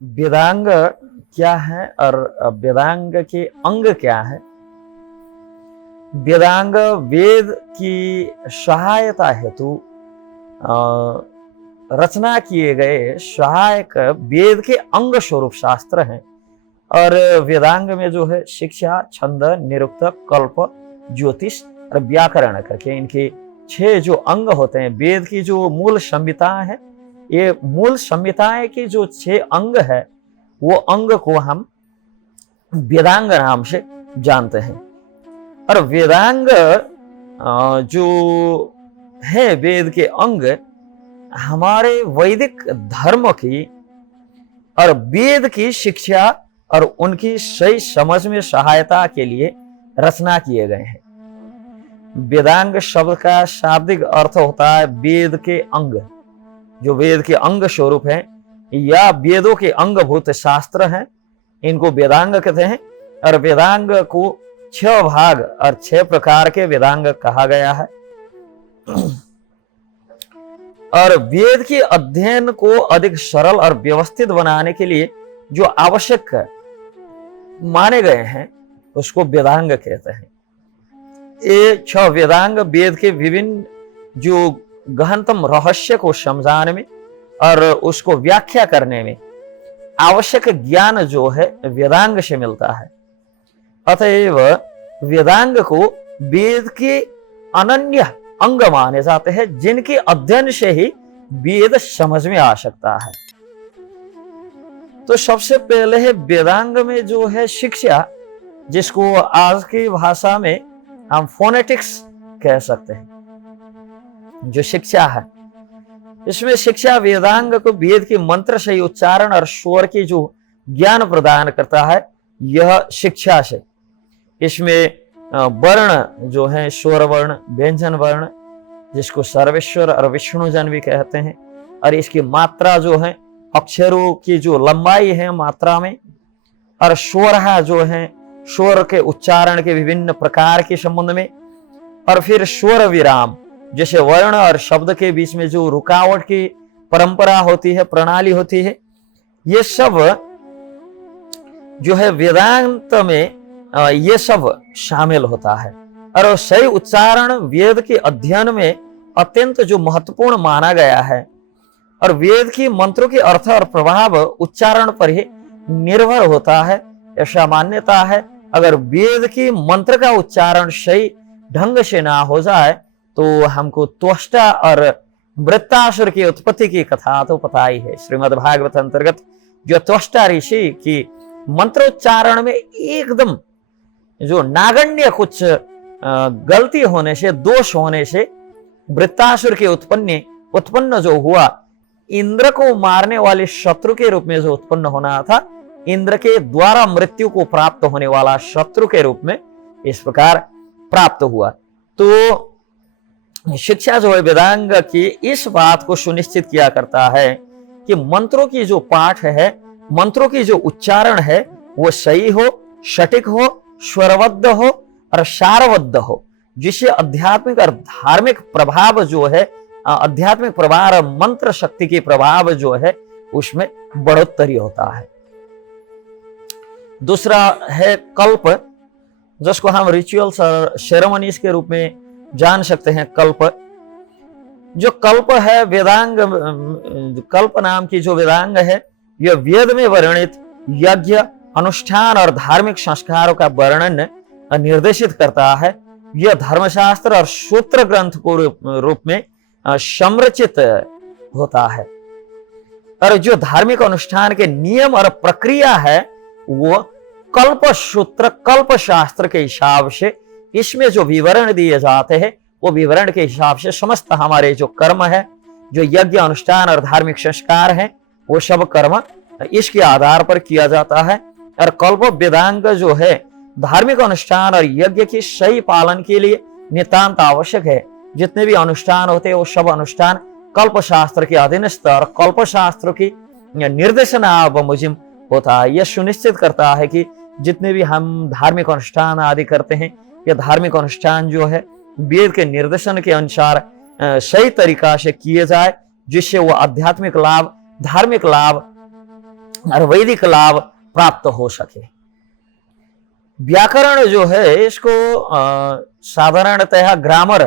वेदांग क्या है और वेदांग के अंग क्या है। वेदांग वेद की सहायता हेतु रचना किए गए सहायक वेद के अंग स्वरूप शास्त्र हैं। और वेदांग में जो है शिक्षा, छंद, निरुक्त, कल्प, ज्योतिष और व्याकरण करके इनके 6 जो अंग होते हैं। वेद की जो मूल संहिताएं है, ये मूल संहिताएं की जो 6 अंग है, वो अंग को हम वेदांग नाम से जानते हैं। और वेदांग जो है वेद के अंग, हमारे वैदिक धर्म की और वेद की शिक्षा और उनकी सही समझ में सहायता के लिए रचना किए गए हैं। वेदांग शब्द का शाब्दिक अर्थ होता है वेद के अंग। जो वेद के अंग स्वरूप है या वेदों के अंगभूत शास्त्र हैं, इनको वेदांग कहते हैं। और वेदांग को 6 भाग और 6 प्रकार के वेदांग कहा गया है। और वेद के अध्ययन को अधिक सरल और व्यवस्थित बनाने के लिए जो आवश्यक माने गए हैं, उसको वेदांग कहते हैं। ये 6 वेदांग वेद के विभिन्न जो गहनतम रहस्य को समझाने में और उसको व्याख्या करने में आवश्यक ज्ञान जो है वेदांग से मिलता है। अतएव वेदांग को वेद के अनन्य अंग माने जाते हैं, जिनके अध्ययन से ही वेद समझ में आ सकता है। तो सबसे पहले है वेदांग में जो है शिक्षा, जिसको आज की भाषा में हम फोनेटिक्स कह सकते हैं। जो शिक्षा है, इसमें शिक्षा वेदांग को वेद के मंत्र सही उच्चारण और स्वर की जो ज्ञान प्रदान करता है, यह शिक्षा से। इसमें वर्ण जो है स्वर वर्ण, व्यंजन वर्ण, जिसको सर्वेश्वर और विष्णुजन भी कहते हैं। और इसकी मात्रा जो है, अक्षरों की जो लंबाई है मात्रा में, और स्वर जो है स्वर के उच्चारण के विभिन्न प्रकार के संबंध में। और फिर स्वर विराम, जैसे वर्ण और शब्द के बीच में जो रुकावट की परंपरा होती है, प्रणाली होती है, ये सब जो है वेदांत में ये सब शामिल होता है। और सही उच्चारण वेद के अध्ययन में अत्यंत जो महत्वपूर्ण माना गया है। और वेद की मंत्रों के अर्थ और प्रभाव उच्चारण पर ही निर्भर होता है, ऐसा मान्यता है। अगर वेद की मंत्र का उच्चारण सही ढंग से ना हो जाए तो हमको त्वष्टा और वृत्तासुर की उत्पत्ति की कथा तो पता ही है। श्रीमद् भागवत अंतर्गत जो त्वष्टा ऋषि की मंत्रोच्चारण में एकदम जो नागण्य कुछ गलती होने से, दोष होने से वृत्तासुर के उत्पन्न जो हुआ, इंद्र को मारने वाले शत्रु के रूप में जो उत्पन्न होना था, इंद्र के द्वारा मृत्यु को प्राप्त होने वाला शत्रु के रूप में इस प्रकार प्राप्त हुआ। तो शिक्षा जो है वेदांग की इस बात को सुनिश्चित किया करता है कि मंत्रों की जो पाठ है, मंत्रों की जो उच्चारण है, वो सही हो, सटीक हो, स्वरबद्ध हो और सारबद्ध हो, जिससे आध्यात्मिक और धार्मिक प्रभाव जो है, आध्यात्मिक प्रभाव और मंत्र शक्ति के प्रभाव जो है, उसमें बढ़ोतरी होता है। दूसरा है कल्प, जिसको हम रिचुअल्स और सेरेमनीज के रूप में जान सकते हैं। कल्प जो कल्प है, वेदांग कल्प नाम की जो वेदांग है, यह वेद में वर्णित यज्ञ, अनुष्ठान और धार्मिक संस्कारों का वर्णन निर्देशित करता है। यह धर्मशास्त्र और सूत्र ग्रंथ को रूप में संरचित होता है। और जो धार्मिक अनुष्ठान के नियम और प्रक्रिया है, वो कल्प सूत्र, कल्प शास्त्र के हिसाब से इसमें जो विवरण दिए जाते हैं, वो विवरण के हिसाब से समस्त हमारे जो कर्म है, जो यज्ञ, अनुष्ठान और धार्मिक संस्कार हैं, वो सब कर्म इसके आधार पर किया जाता है। और कल्प वेदांग जो है धार्मिक अनुष्ठान और यज्ञ की सही पालन के लिए नितांत आवश्यक है। जितने भी अनुष्ठान होते हैं, वो सब अनुष्ठान कल्प शास्त्र के अधीनस्थ और कल्प शास्त्र की निर्देशना मुजिम होता है। यह सुनिश्चित करता है कि जितने भी हम धार्मिक अनुष्ठान आदि करते हैं, यह धार्मिक अनुष्ठान जो है वेद के निर्देशन के अनुसार सही तरीका से किए जाए, जिससे वो आध्यात्मिक लाभ, धार्मिक लाभ और वैदिक लाभ प्राप्त हो सके। व्याकरण जो है इसको साधारणतः ग्रामर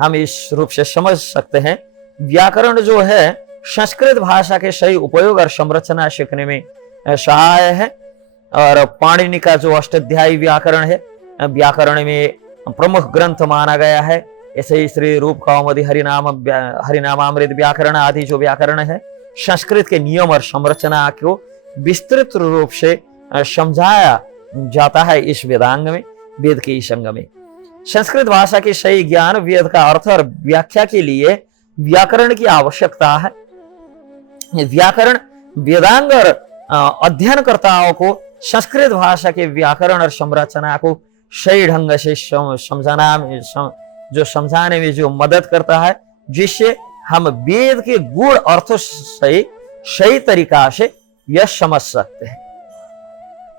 हम इस रूप से समझ सकते हैं। व्याकरण जो है संस्कृत भाषा के सही उपयोग और संरचना सीखने में सहाय है। और पाणिनि का जो अष्टाध्यायी व्याकरण है, व्याकरण में प्रमुख ग्रंथ माना गया है। ऐसे ही श्री रूप कौमुदी, हरिनामामृत व्याकरण आदि जो व्याकरण है, संस्कृत के नियम और संरचना को विस्तृत रूप से समझाया जाता है इस वेदांग में, वेद के इस अंग में। संस्कृत भाषा के सही ज्ञान, वेद का अर्थ और व्याख्या के लिए व्याकरण की आवश्यकता है। व्याकरण वेदांग और अध्ययनकर्ताओं को संस्कृत भाषा के व्याकरण और संरचना को सही ढंग से समझाने में जो मदद करता है, जिससे हम वेद के गूढ़ अर्थों से सही तरीका से यह समझ सकते हैं।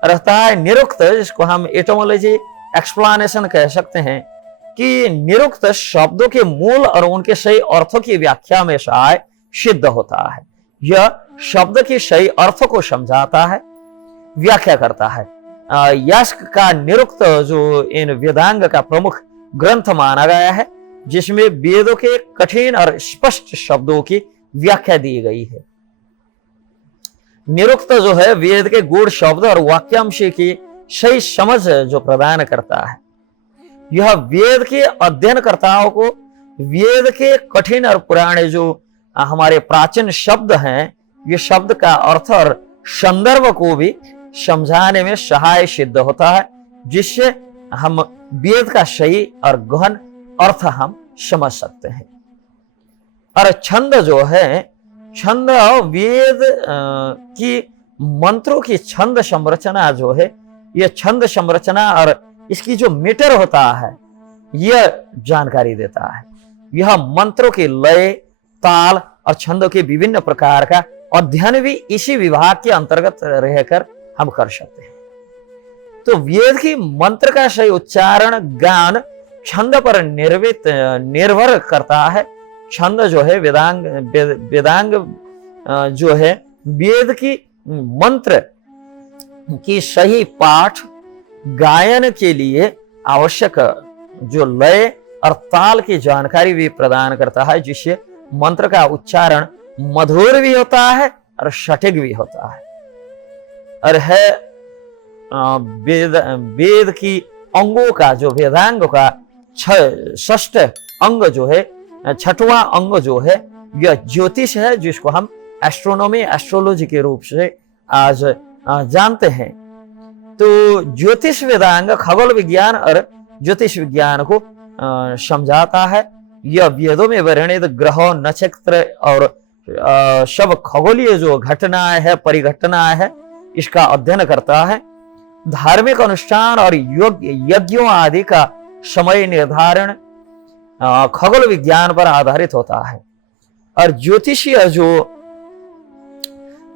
रहता है निरुक्त, जिसको हम एटोमोलॉजी एक्सप्लेनेशन कह सकते हैं, कि निरुक्त शब्दों के मूल और उनके सही अर्थों की व्याख्या में सहाय सिद्ध होता है। यह शब्द के सही अर्थों को समझाता है, व्याख्या करता है। यास्क का निरुक्त जो इन वेदांग का प्रमुख ग्रंथ माना गया है, जिसमें वेदों के कठिन और स्पष्ट शब्दों की व्याख्या दी गई है। निरुक्त जो है वेद के गूढ़ शब्द और वाक्यांश की सही समझ जो प्रदान करता है। यह वेद के अध्ययनकर्ताओं को वेद के कठिन और पुराने जो हमारे प्राचीन शब्द हैं, ये शब्द का अर्थ और संदर्भ को भी समझाने में सहाय सिद्ध होता है, जिससे हम वेद का सही और गहन अर्थ हम समझ सकते हैं। और छंद जो है, छंद वेद की मंत्रों की छंद संरचना जो है, यह छंद संरचना और इसकी जो मीटर होता है, यह जानकारी देता है। यह मंत्रों के लय, ताल और छंदों के विभिन्न प्रकार का अध्ययन भी इसी विभाग के अंतर्गत रहकर हम कर सकते हैं। तो वेद की मंत्र का सही उच्चारण, ज्ञान छंद पर निर्भर करता है। छंद जो है वेदांग जो है वेद की मंत्र की सही पाठ गायन के लिए आवश्यक जो लय और ताल की जानकारी भी प्रदान करता है, जिससे मंत्र का उच्चारण मधुर भी होता है और सटीक भी होता है। और है वेद की अंगों का जो वेदांग का षष्ठ अंग जो है, छठवां अंग जो है, यह ज्योतिष है, जिसको हम एस्ट्रोनॉमी, एस्ट्रोलॉजी के रूप से आज जानते हैं। तो ज्योतिष वेदांग खगोल विज्ञान और ज्योतिष विज्ञान को समझाता है। यह वेदों में वर्णित ग्रहों, नक्षत्र और सब खगोलीय जो घटनाएं है, परिघटनाएं है, इसका अध्ययन करता है। धार्मिक अनुष्ठान और यज्ञों आदि का समय निर्धारण खगोल विज्ञान पर आधारित होता है। और ज्योतिषीय जो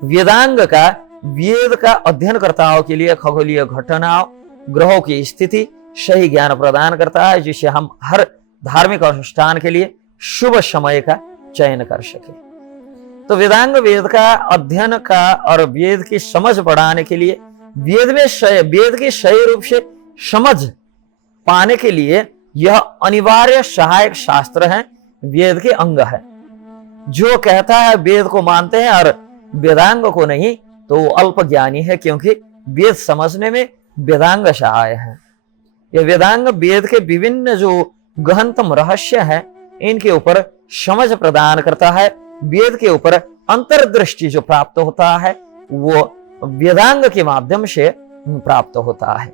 वेदांग का वेद का अध्ययनकर्ताओं के लिए खगोलीय घटनाओं, ग्रहों की स्थिति सही ज्ञान प्रदान करता है, जिससे हम हर धार्मिक अनुष्ठान के लिए शुभ समय का चयन कर सके। तो वेदांग वेद का अध्ययन का और वेद की समझ बढ़ाने के लिए, वेद की सही रूप से समझ पाने के लिए यह अनिवार्य सहायक शास्त्र है, वेद के अंग है। जो कहता है वेद को मानते हैं और वेदांग को नहीं, तो वो अल्प ज्ञानी है, क्योंकि वेद समझने में वेदांग सहाय है। यह वेदांग वेद के विभिन्न जो गहनतम रहस्य है, इनके ऊपर समझ प्रदान करता है। वेद के ऊपर अंतर्दृष्टि जो प्राप्त होता है, वो वेदांग के माध्यम से प्राप्त होता है।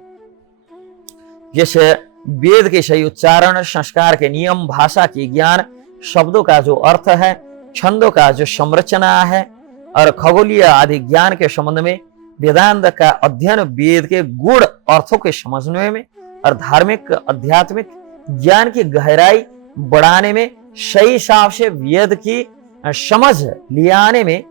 जैसे वेद के सही उच्चारण, संस्कार के नियम, भाषा की ज्ञान, शब्दों का जो अर्थ है, छंदों का जो संरचना है और खगोलीय आदि ज्ञान के संबंध में वेदांत का अध्ययन वेद के गूढ़ अर्थों के समझने में और धार्मिक आध्यात्मिक ज्ञान की गहराई बढ़ाने में, सही हिसाब से वेद की समझ ले आने में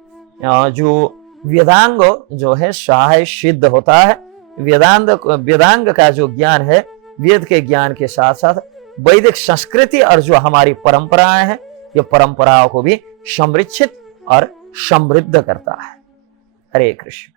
जो वेदांग जो है सहाय सिद्ध होता है। वेदांग का जो ज्ञान है, वेद के ज्ञान के साथ साथ वैदिक संस्कृति और जो हमारी परंपराएं हैं, ये परंपराओं को भी संरक्षित और समृद्ध करता है। हरे कृष्ण।